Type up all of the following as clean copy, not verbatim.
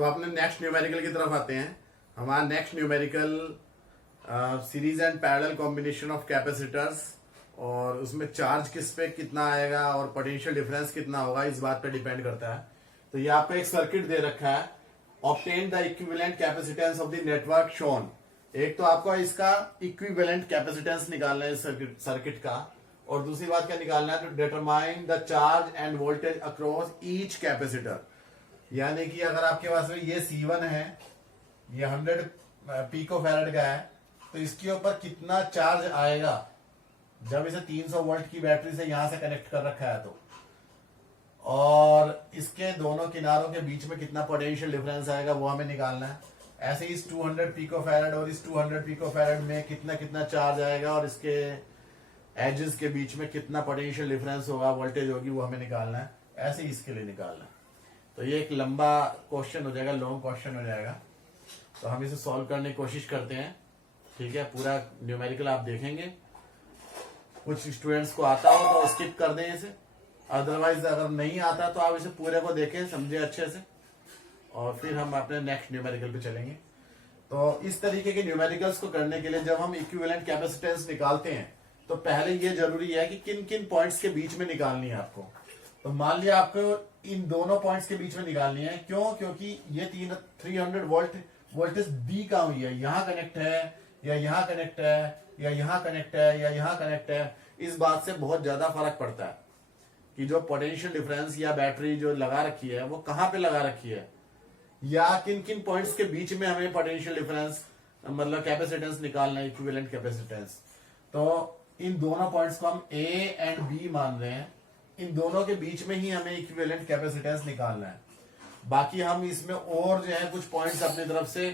तो अपने next numerical की तरफ आते हैं। हमारा next numerical series and parallel combination of capacitors, और उसमें चार्ज किस पे कितना आएगा और पोटेंशियल डिफरेंस कितना होगा इस बात पे डिपेंड करता है। तो ये आपको एक सर्किट दे रखा है, obtain the equivalent capacitance of the network shown. एक तो आपको इसका इक्विवेलेंट कैपेसिटेंस निकालना है सर्किट का, और दूसरी बात क्या निकालना है, to determine the charge and voltage across each capacitor. यानी कि अगर आपके पास में ये C1 है, ये 100 पिकोफैरेड का है, तो इसके ऊपर कितना चार्ज आएगा जब इसे 300 वोल्ट की बैटरी से यहां से कनेक्ट कर रखा है तो, और इसके दोनों किनारों के बीच में कितना पोटेंशियल डिफरेंस आएगा वो हमें निकालना है। ऐसे इस 200 पिकोफैरेड और इस 200 पिकोफैरेड में कितना कितना चार्ज आएगा और इसके एजेस के बीच में कितना पोटेंशियल डिफरेंस होगा, वोल्टेज होगी, वो हमें निकालना है। ऐसे ही इसके लिए निकालना है। तो ये एक लंबा क्वेश्चन हो जाएगा, लॉन्ग क्वेश्चन हो जाएगा। तो हम इसे सॉल्व करने की कोशिश करते हैं। ठीक है, पूरा न्यूमेरिकल आप देखेंगे। कुछ स्टूडेंट्स को आता हो तो स्किप कर दें इसे, अदरवाइज अगर नहीं आता तो आप इसे पूरे को देखें, समझे अच्छे से, और फिर हम अपने नेक्स्ट न्यूमेरिकल पे चलेंगे। तो इस तरीके के न्यूमेरिकल्स को करने के लिए जब हम इक्विवेलेंट कैपेसिटेंस निकालते हैं तो पहले ये जरूरी है कि किन किन पॉइंट्स के बीच में निकालनी है आपको। तो मान लिया आपको इन दोनों पॉइंट्स के बीच में निकालनी है। क्यों? क्योंकि ये 300 वोल्ट वोल्टेज दी का हुई है, यहां कनेक्ट है या यहां कनेक्ट है या यहां कनेक्ट है या यहां कनेक्ट है। इस बात से बहुत ज्यादा फर्क पड़ता है कि जो पोटेंशियल डिफरेंस या बैटरी जो लगा रखी है वो कहां पे लगा रखी है, या किन किन पॉइंट्स के बीच में हमें पोटेंशियल डिफरेंस मतलब कैपेसिटेंस निकालना है, इक्विवेलेंट कैपेसिटेंस। तो इन दोनों पॉइंट्स को हम ए एंड बी मान रहे हैं, इन दोनों के बीच में ही हमें इक्विवेलेंट कैपेसिटेंस निकालना है। बाकी हम इसमें और जो है कुछ पॉइंट्स अपनी तरफ से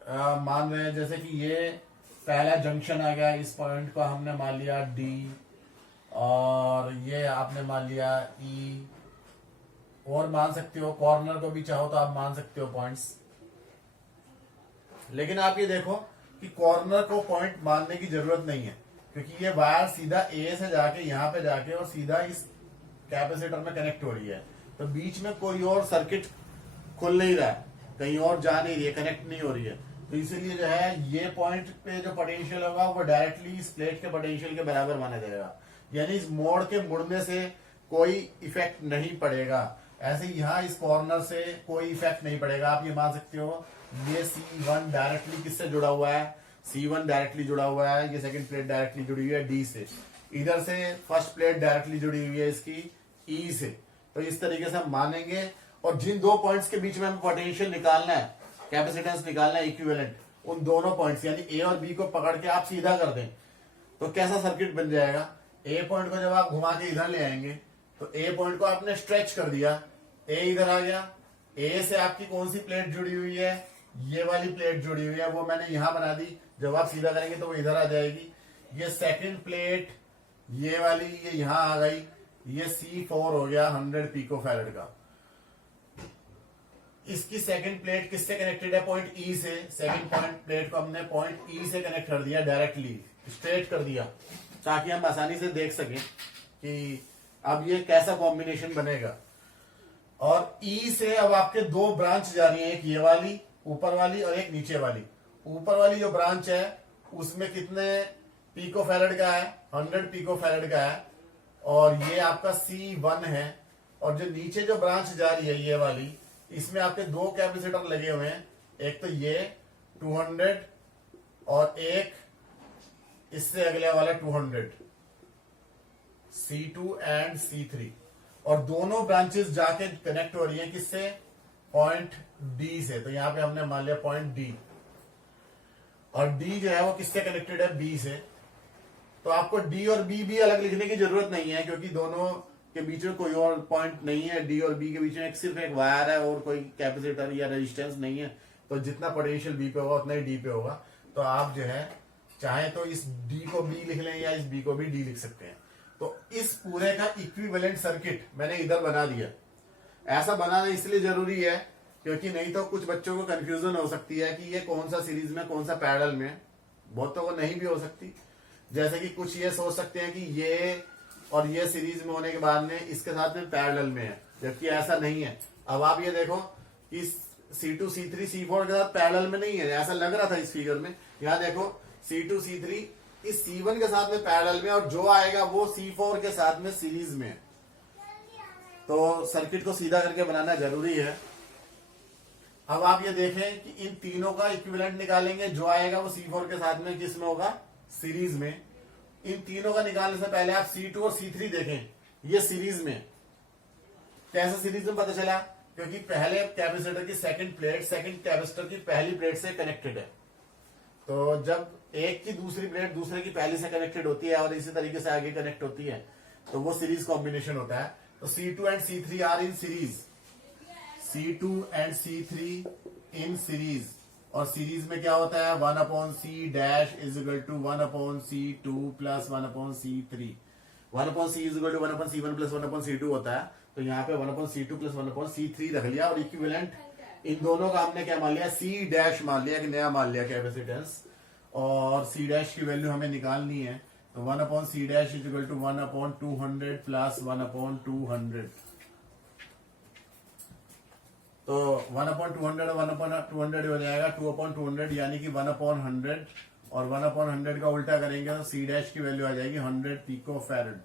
मान रहे हैं, जैसे कि ये पहला जंक्शन आ गया, इस पॉइंट को हमने मान लिया डी, और ये आपने मान लिया ई, और मान सकते हो कॉर्नर को भी चाहो तो आप मान सकते हो पॉइंट्स। लेकिन आप ये देखो कि कॉर्नर को पॉइंट मानने की जरूरत नहीं है, क्योंकि ये वायर सीधा ए से जाके यहाँ पे जाके और सीधा इस कैपेसिटर में कनेक्ट हो रही है। तो बीच में कोई और सर्किट खुल नहीं रहा है, कहीं और जा नहीं रही है, कनेक्ट नहीं हो रही है। तो इसीलिए जो है ये पॉइंट पे जो पोटेंशियल होगा वो डायरेक्टली इस प्लेट के पोटेंशियल के बराबर माना जाएगा। यानी इस मोड़ के मुड़ने से कोई इफेक्ट नहीं पड़ेगा। ऐसे यहाँ इस कॉर्नर से कोई इफेक्ट नहीं पड़ेगा। आप ये मान सकते हो ये C1 डायरेक्टली किससे जुड़ा हुआ है, C1 डायरेक्टली जुड़ा हुआ है, ये सेकंड प्लेट डायरेक्टली जुड़ी हुई है D से, इधर से फर्स्ट प्लेट डायरेक्टली जुड़ी हुई है इसकी E से। तो इस तरीके से हम मानेंगे, और जिन दो पॉइंट्स के बीच में हमें पोटेंशियल निकालना है, कैपेसिटेंस निकालना है इक्विवेलेंट, उन दोनों पॉइंट्स यानी ए और बी को पकड़ के आप सीधा कर दें तो कैसा सर्किट बन जाएगा। ए पॉइंट को जब आप घुमा के इधर ले आएंगे तो ए पॉइंट को आपने स्ट्रेच कर दिया, ए इधर आ गया, ए से आपकी कौन सी प्लेट जुड़ी हुई है, ये वाली प्लेट जुड़ी हुई है, वो मैंने यहां बना दी। जब आप सीधा करेंगे तो वो इधर आ जाएगी। ये सेकंड प्लेट ये वाली ये यहां आ गई, ये C4 हो गया 100 पिकोफैरेड का। इसकी सेकंड प्लेट किससे कनेक्टेड है, पॉइंट ई से। सेकंड पॉइंट प्लेट को हमने पॉइंट ई से कनेक्ट कर दिया, डायरेक्टली स्ट्रेट कर दिया, ताकि हम आसानी से देख सकें कि अब ये कैसा कॉम्बिनेशन बनेगा। और ई से अब आपके दो ब्रांच जा रही है, एक ये वाली ऊपर वाली और एक नीचे वाली। ऊपर वाली जो ब्रांच है उसमें कितने पिकोफैरेड का है, 100 पिकोफैरेड का है, और ये आपका C1 है। और जो नीचे जो ब्रांच जा रही है ये वाली, इसमें आपके दो कैपेसिटर लगे हुए हैं, एक तो ये 200 और एक इससे अगले वाला 200, C2 एंड C3। और दोनों ब्रांचेस जाके कनेक्ट हो रही हैं किससे, पॉइंट डी से। तो यहां पे हमने मान लिया पॉइंट डी, और डी जो है वो किससे कनेक्टेड है, बी से। तो आपको डी और बी भी अलग लिखने की जरूरत नहीं है, क्योंकि दोनों के बीच में कोई और पॉइंट नहीं है। डी और बी के बीच में सिर्फ एक वायर है और कोई कैपेसिटर या रेजिस्टेंस नहीं है। तो जितना पोटेंशियल बी पे होगा उतना ही डी पे होगा। तो आप जो है चाहे तो इस डी को बी लिख लें या इस बी को भी डी लिख सकते हैं। तो इस पूरे का इक्विवेलेंट सर्किट मैंने इधर बना दिया। ऐसा बनाना इसलिए जरूरी है क्योंकि नहीं तो कुछ बच्चों को कंफ्यूजन हो सकती है कि ये कौन सा सीरीज में कौन सा पैरेलल में, बहुतों को नहीं भी हो सकती। जैसे कि कुछ ये सोच सकते हैं कि ये और ये सीरीज में होने के बाद में इसके साथ में पैरेलल में है, जबकि ऐसा नहीं है। अब आप ये देखो कि C2 C3 C4 के साथ पैरेलल में नहीं है, ऐसा लग रहा था इस फिगर में। यहाँ देखो C2 C3 इस C1 के साथ में पैरेलल में, और जो आएगा वो C4 के साथ में सीरीज में। तो सर्किट को सीधा करके बनाना जरूरी है। अब आप ये देखें कि इन तीनों का इक्विवेलेंट निकालेंगे, जो आएगा वो C4 के साथ में किस में होगा, सीरीज में। इन तीनों का निकालने से पहले आप C2 और C3 देखें, ये सीरीज में। कैसे सीरीज में पता चला, क्योंकि पहले कैपेसिटर की सेकंड कैपेसिटर की पहली प्लेट से कनेक्टेड है। तो जब एक की दूसरी प्लेट दूसरे की पहली से कनेक्टेड होती है और इसी तरीके से आगे कनेक्ट होती है, तो वो सीरीज कॉम्बिनेशन होता है। तो C2 and C3 are in series, C2 and C3 in series. और सीरीज में क्या होता है, 1/C dash is equal to 1/C2 plus 1/C3। 1/C is equal to 1/C1 plus 1/C2 होता है। तो यहाँ पे 1/C2 प्लस 1/C3 रख लिया, और इक्विवेलेंट इन दोनों का हमने क्या मान लिया, C डैश मान लिया, कि नया मान लिया कैपेसिटेंस। और C डैश की वैल्यू हमें निकालनी है। तो 1/C dash is equal to 1/200 plus 1/200। तो 1/200 1/200 हो जाएगा 2/200, यानी कि 1/100। और 1/100 का उल्टा करेंगे तो C डैश की वैल्यू आ जाएगी 100 पिको फैरेड।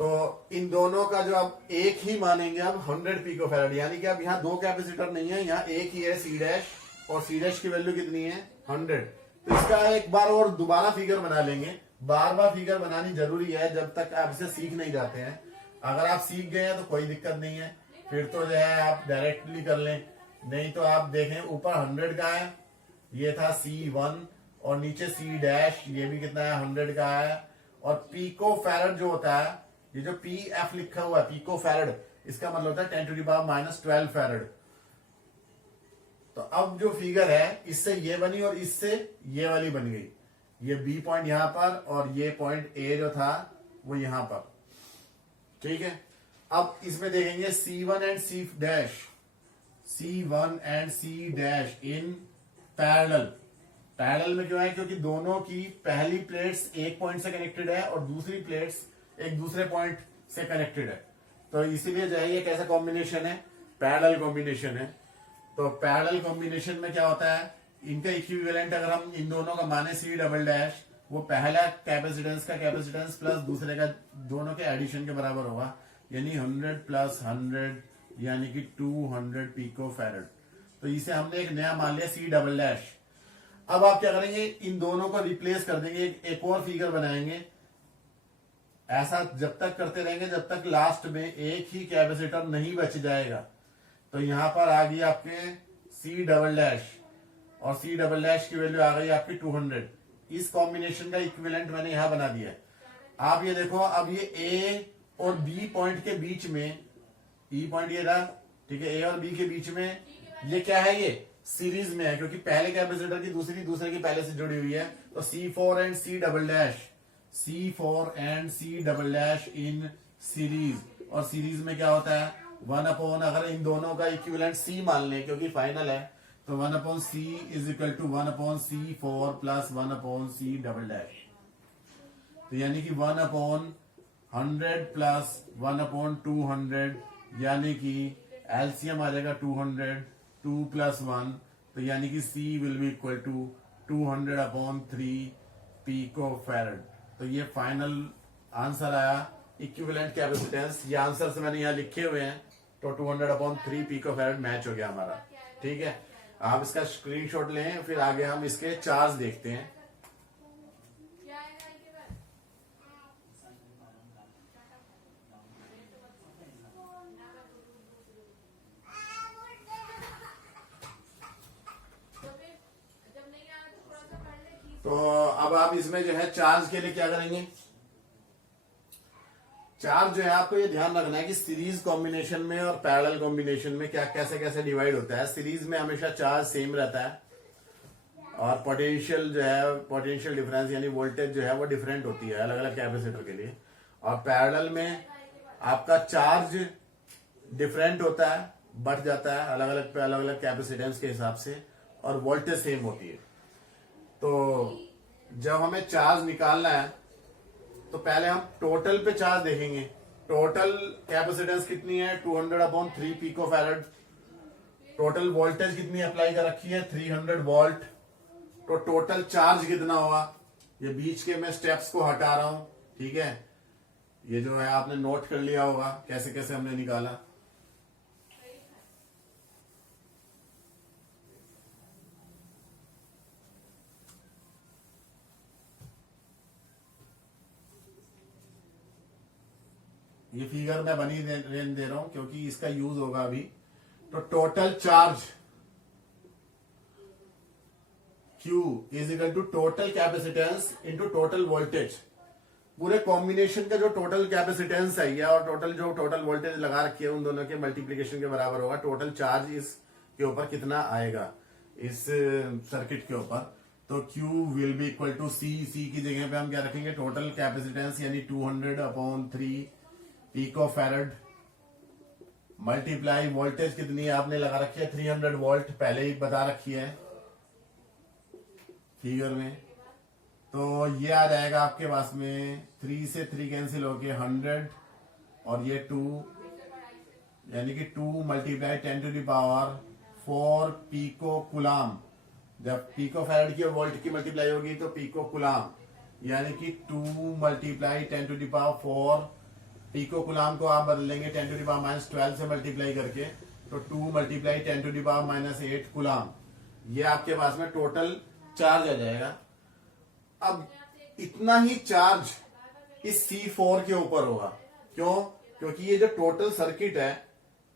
तो इन दोनों का जो अब एक ही मानेंगे अब 100 पिको फैरेड, यानी कि अब यहाँ दो कैपेसिटर नहीं है, यहाँ एक ही है C डैश, और C डैश की वैल्यू कितनी है, 100। तो इसका एक बार और दोबारा फिगर बना लेंगे। बार बार फिगर बनानी जरूरी है जब तक आप इसे सीख नहीं जाते हैं। अगर आप सीख गए हैं तो कोई दिक्कत नहीं है, फिर तो जो है आप डायरेक्टली कर लें। नहीं तो आप देखें ऊपर 100 का है, ये था C1, और नीचे C डैश, ये भी कितना है, 100 का है। और पिको फैरेड जो होता है, ये जो PF लिखा हुआ है पिको फैरेड, इसका मतलब होता है 10⁻⁻12 फैरेड। तो अब जो फिगर है, इससे ये बनी और इससे ये वाली बन गई। ये B पॉइंट यहां पर और ये पॉइंट A जो था वो यहां पर, ठीक है। अब इसमें देखेंगे C1 and C dash, C1 and C dash in parallel. Parallel में क्यों है, क्योंकि दोनों की पहली प्लेट्स एक पॉइंट से कनेक्टेड है और दूसरी प्लेट्स एक दूसरे पॉइंट से कनेक्टेड है। तो इसीलिए जो है ये कैसा कॉम्बिनेशन है, पैरेलल कॉम्बिनेशन है। तो पैरेलल कॉम्बिनेशन में क्या होता है, इनका इक्विवेलेंट अगर हम इन दोनों का माने C डबल डैश, वो पहला कैपेसिटेंस का कैपेसिटेंस प्लस दूसरे का दोनों के एडिशन के बराबर होगा, यानी 100 प्लस 100 यानी कि 200 पिको फैरेड। तो इसे हमने एक नया मान लिया C डबल डैश। अब आप क्या करेंगे, इन दोनों को रिप्लेस कर देंगे, एक और फिगर बनाएंगे। ऐसा जब तक करते रहेंगे जब तक लास्ट में एक ही कैपेसिटर नहीं बच जाएगा। तो यहां पर आ गई आपके C डबल डैश, और C डबल डैश की वैल्यू आ गई आपकी 200। इस कॉम्बिनेशन का इक्विवेलेंट मैंने यहां बना दिया है। आप ये देखो, अब ये A और B पॉइंट के बीच में, E पॉइंट ये रहा, ठीक है, A और B के बीच में ये क्या है, ये सीरीज में है, क्योंकि पहले कैपेसिटर की दूसरे की पहले से जुड़ी हुई है। तो C4 and C double dash, C4 and C double dash in series. और सीरीज में क्या होता है, 1/, अगर इन दोनों का इक्विवेलेंट C मान लें क्योंकि फाइनल है, तो 1/C is equal to 1/C4 plus 1/C double dash. तो यानी कि 1/100 प्लस 1/200, यानी कि एलसीएम आ जाएगा 200, 2 प्लस 1, तो यानी कि C will be equal to 200/3 pico farad. तो ये फाइनल आंसर आया, इक्विवेलेंट कैपेसिटेंस। ये आंसर से मैंने यहाँ लिखे हुए हैं, तो 200/3 पिको फैरेड मैच हो गया हमारा, ठीक है। आप इसका स्क्रीनशॉट लें, फिर आगे हम इसके चार्ज देखते हैं। तो अब आप इसमें जो है चार्ज के लिए क्या करेंगे, चार्ज जो है आपको ये ध्यान रखना है कि सीरीज कॉम्बिनेशन में और पैरेलल कॉम्बिनेशन में क्या कैसे कैसे डिवाइड होता है। सीरीज में हमेशा चार्ज सेम रहता है, और पोटेंशियल जो है, पोटेंशियल डिफरेंस यानी वोल्टेज जो है वो डिफरेंट होती है अलग अलग कैपेसिटर के लिए। और पैरेलल में आपका चार्ज डिफरेंट होता है, बढ़ जाता है अलग अलग कैपेसिटेंस के हिसाब से, और वोल्टेज सेम होती है। तो जब हमें चार्ज निकालना है तो पहले हम टोटल पे चार्ज देखेंगे। टोटल कैपेसिटेंस कितनी है, 200/3 पिको फैरेड। टोटल वोल्टेज कितनी अप्लाई कर रखी है 300 वोल्ट। तो टोटल चार्ज कितना होगा, ये बीच के मैं स्टेप्स को हटा रहा हूं, ठीक है। ये जो है आपने नोट कर लिया होगा कैसे कैसे हमने निकाला। ये फिगर मैं बनी दे रहा हूं क्योंकि इसका यूज होगा अभी। तो total charge Q is equal to total capacitance into total voltage. पूरे कॉम्बिनेशन का जो टोटल कैपेसिटेंस है या और टोटल वोल्टेज लगा रखी है उन दोनों के मल्टीप्लीकेशन के बराबर होगा टोटल चार्ज इस के ऊपर कितना आएगा इस सर्किट के ऊपर। तो Q will be equal to C की जगह पे हम क्या रखेंगे टोटल कैपेसिटेंस यानी 200/3 पिको फैरड मल्टीप्लाई वोल्टेज कितनी है आपने लगा रखी है 300 वोल्ट, पहले ही बता रखी है फिगर में। तो ये आ जाएगा आपके पास में 3 से 3 कैंसिल होके 100 और ये 2 यानी कि 2 मल्टीप्लाई 10⁴ पीको कुलाम। जब पीको फैरड की वोल्ट की मल्टीप्लाई होगी तो पीको कुलाम यानी कि 2 मल्टीप्लाई 10⁴ पीको कुलाम को आप बदलेंगे 10⁻⁻12 से मल्टीप्लाई करके तो 2 मल्टीप्लाई 10⁻⁸ कुलाम। ये आपके पास में टोटल चार्ज आ जाएगा। अब इतना ही चार्ज इस C4 के ऊपर होगा। क्यों? क्योंकि ये जो टोटल सर्किट है,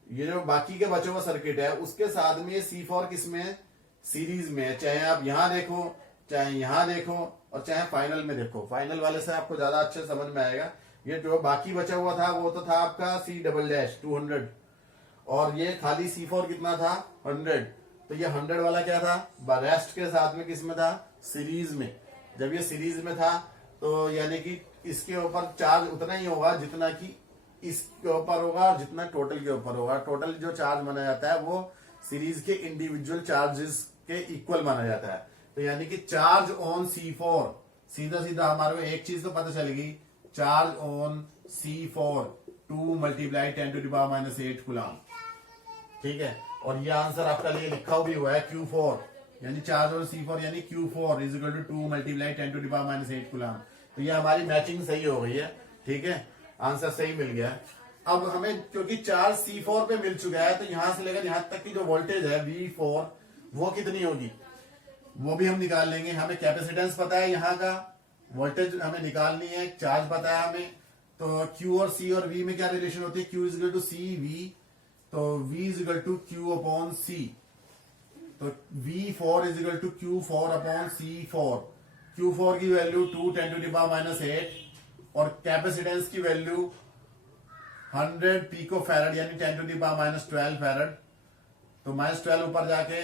ये जो बाकी के बचे हुए सर्किट है उसके साथ में ये C4 किसमें सीरीज में है। चाहे आप यहां देखो चाहे यहां देखो और चाहे फाइनल में देखो, फाइनल वाले से आपको ज्यादा अच्छे समझ में आएगा। ये जो बाकी बचा हुआ था वो तो था आपका C" 200 और ये खाली C4 कितना था 100। तो ये 100 वाला क्या था रेस्ट के साथ में किस में था सीरीज में। जब ये सीरीज में था तो यानी कि इसके ऊपर चार्ज उतना ही होगा जितना कि इसके ऊपर होगा और जितना टोटल के ऊपर होगा। टोटल जो चार्ज माना जाता है वो सीरीज के इंडिविजुअल चार्जेस के इक्वल माना जाता है। तो यानी कि चार्ज ऑन C4 सीधा सीधा हमारे को एक चीज तो पता चलेगी, चार्ज ऑन C4 2 मल्टीप्लाई 10⁻⁸ कुलाम, ठीक है। और ये आंसर आपका लिए लिखा भी हुआ है Q4 यानी चार्ज ऑन C4 यानी Q4 is equal to 2 multiply 10⁻⁸ coulomb. तो ये हमारी मैचिंग सही हो गई है, ठीक है, आंसर सही मिल गया। अब हमें क्योंकि चार्ज C4 पे मिल चुका है तो यहां से लेकर यहां तक की जो वोल्टेज है V4 वो कितनी होगी वो भी हम निकाल लेंगे। हमें कैपेसिटेंस पता है, यहाँ का वोल्टेज हमें निकालनी है, चार्ज पता है हमें। तो Q और C और V में क्या रिलेशन होती है, Q is equal to CV, तो V is equal to Q/C। तो V4 is equal to Q4/C4। Q4 की वैल्यू 2 10⁻⁸ और कैपेसिटेंस की वैल्यू 100 पिको फैरड यानी 10⁻12 फैरड। तो -12 ऊपर जाके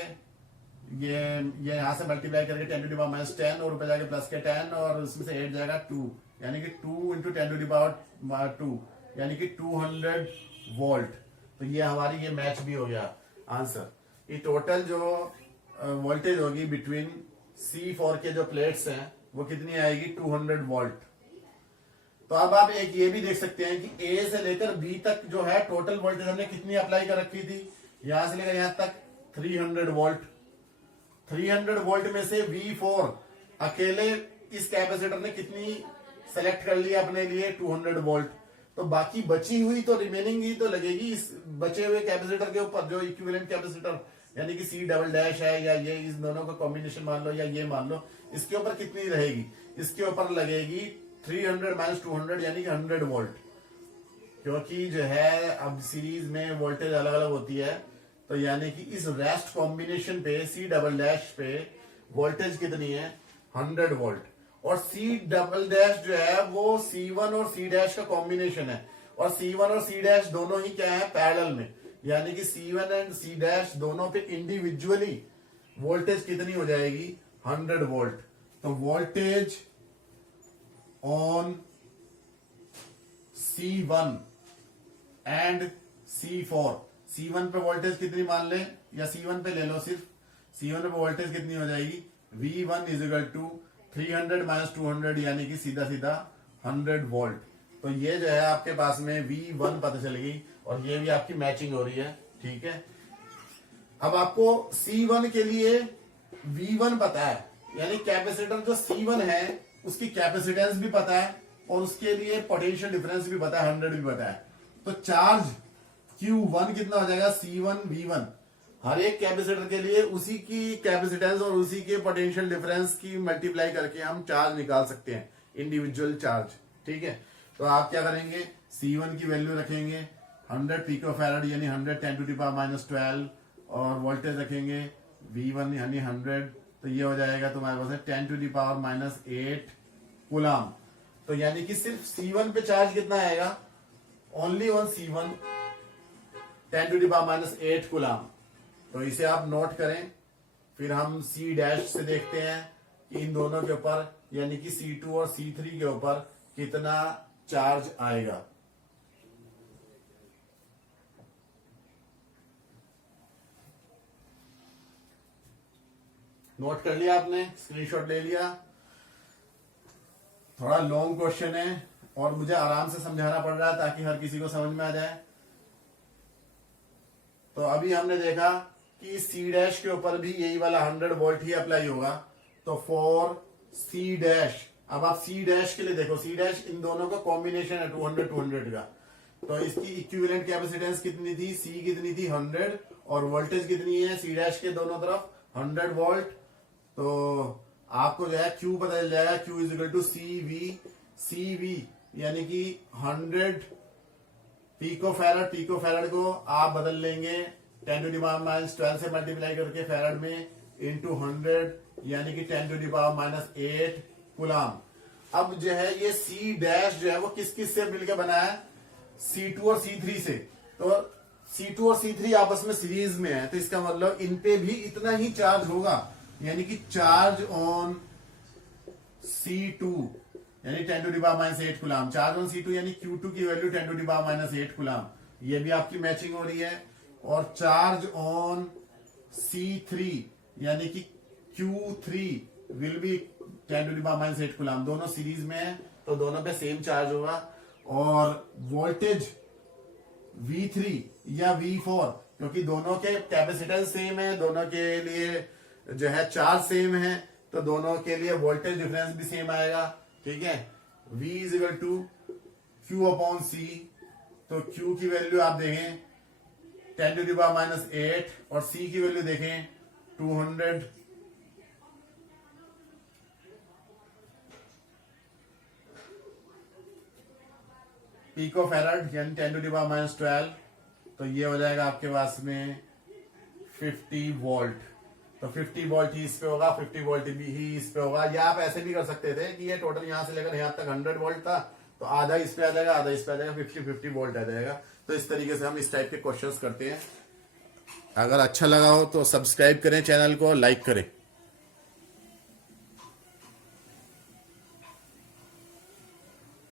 ये यहां से मल्टीप्लाई करके 10⁻10 और ऊपर जाके प्लस के 10 और उसमें से 8 जाएगा 2 यानी कि 2 × 10⁻2 यानी कि 200 वोल्ट। तो ये हमारी ये मैच भी हो गया आंसर। ये टोटल जो वोल्टेज होगी बिटवीन C4 के जो प्लेट्स हैं वो कितनी आएगी 200 वोल्ट। तो अब आप एक ये भी देख सकते हैं कि A से लेकर B तक जो है टोटल वोल्टेज हमने कितनी अप्लाई कर रखी थी, यहां से लेकर यहां तक 300 वोल्ट। 300 वोल्ट में से V4 अकेले इस कैपेसिटर ने कितनी सेलेक्ट कर लिया अपने लिए 200 वोल्ट। तो बाकी बची हुई तो रिमेनिंग ही तो लगेगी इस बचे हुए कैपेसिटर के ऊपर जो इक्विवेलेंट कैपेसिटर यानी कि C" है या ये इस दोनों का कॉम्बिनेशन मान लो या ये मान लो, इसके ऊपर कितनी रहेगी, इसके ऊपर लगेगी 300 - 200 यानी कि 100 वोल्ट। क्योंकि जो है अब सीरीज में वोल्टेज अलग अलग होती है तो यानी कि इस रेस्ट कॉम्बिनेशन पे C" पे वोल्टेज कितनी है 100 वोल्ट। और C" जो है वो C1 और C' का कॉम्बिनेशन है और C1 और C' दोनों ही क्या है पैरेलल में, यानी कि C1 एंड C' दोनों पे इंडिविजुअली वोल्टेज कितनी हो जाएगी 100 वोल्ट। तो voltage on C1 and C4, C1 पे वोल्टेज कितनी मान ले या C1 पे ले लो, सिर्फ C1 पे वोल्टेज कितनी हो जाएगी V1 इज इक्वल टू 300 - 200 यानी कि सीधा सीधा 100 वोल्ट। तो ये जो है आपके पास में V1 पता चलेगी और ये भी आपकी मैचिंग हो रही है, ठीक है। अब आपको C1 के लिए V1 पता है, यानी कैपेसिटर जो C1 है उसकी कैपेसिटेंस भी पता है और उसके लिए पोटेंशियल डिफरेंस भी पता है, 100 भी पता है। तो चार्ज Q1 कितना हो जाएगा, C1 V1। हर एक कैपेसिटर के लिए उसी की कैपेसिटेंस और उसी के पोटेंशियल डिफरेंस की मल्टीप्लाई करके हम चार्ज निकाल सकते हैं, इंडिविजुअल चार्ज। ठीक है, तो आप क्या करेंगे, C1 की वैल्यू रखेंगे 100 पिकोफैराड यानी 100 10⁻12 और वोल्टेज रखेंगे V1 यानी 100, तो ये हो जाएगा तुम्हारे पास 10⁻8 कूलम। तो यानी कि सिर्फ C1 पे चार्ज कितना आएगा, ओनली वन C1 10⁻8 कूलम। तो इसे आप नोट करें। फिर हम C डैश से देखते हैं कि इन दोनों के ऊपर यानी कि C2 और C3 के ऊपर कितना चार्ज आएगा। नोट कर लिया आपने, स्क्रीनशॉट ले लिया। थोड़ा लॉन्ग क्वेश्चन है और मुझे आराम से समझाना पड़ रहा है ताकि हर किसी को समझ में आ जाए। तो अभी हमने देखा कि C डैश के ऊपर भी यही वाला 100 वोल्ट ही अप्लाई होगा। तो फॉर C डैश, अब आप C डैश के लिए देखो, C डैश इन दोनों का कॉम्बिनेशन है 200 का। तो इसकी इक्विवेलेंट कैपेसिटेंस कितनी थी, C कितनी थी 100 और वोल्टेज कितनी है C डैश के दोनों तरफ 100 वोल्ट। तो आपको जो है Q पता चल जाएगा, Q is equal to CV यानी कि 100 पिकोफैराड को आप बदल लेंगे 10⁻12 से मल्टीप्लाई करके फैराड में इंटू 100 यानी कि 10⁻8 कूलम। अब जो है ये C डैश जो है वो किस किस से मिलकर बना है, C2 और C3 से। तो C2 और C3 आपस में सीरीज में है, तो इसका मतलब इन पे भी इतना ही चार्ज होगा, यानी कि चार्ज ऑन C2 यानी 10⁻8 कूलम, चार्ज ऑन C2 यानी Q2 की वैल्यू 10⁻8 कूलम, ये भी आपकी मैचिंग हो रही है। और चार्ज ऑन C3 यानी कि Q3 विल बी 10⁻8 कूलम, दोनों सीरीज में है तो दोनों पे सेम चार्ज होगा। और वोल्टेज V3 या V4 क्योंकि दोनों के कैपेसिटेंस सेम है, दोनों के लिए जो है चार्ज सेम है, तो दोनों के लिए वोल्टेज डिफरेंस भी सेम आएगा। ठीक है, V is equal to Q/C। तो Q की वैल्यू आप देखें 10⁻8 और C की वैल्यू देखें 200। पिकोफैराड यानी 10⁻12, तो ये हो जाएगा आपके पास में 50 वोल्ट। तो 50 वोल्ट ही इस पे होगा, 50 वोल्ट ही इस पे होगा। या आप ऐसे भी कर सकते थे कि ये टोटल यहां से लेकर यहां तक 100 वोल्ट था, तो आधा इस पे आ जाएगा, आधा इस पे आ जाएगा, 50 वोल्ट आ जाएगा। तो इस तरीके से हम इस टाइप के क्वेश्चंस करते हैं। अगर अच्छा लगा हो तो सब्सक्राइब करें चैनल को, लाइक करें।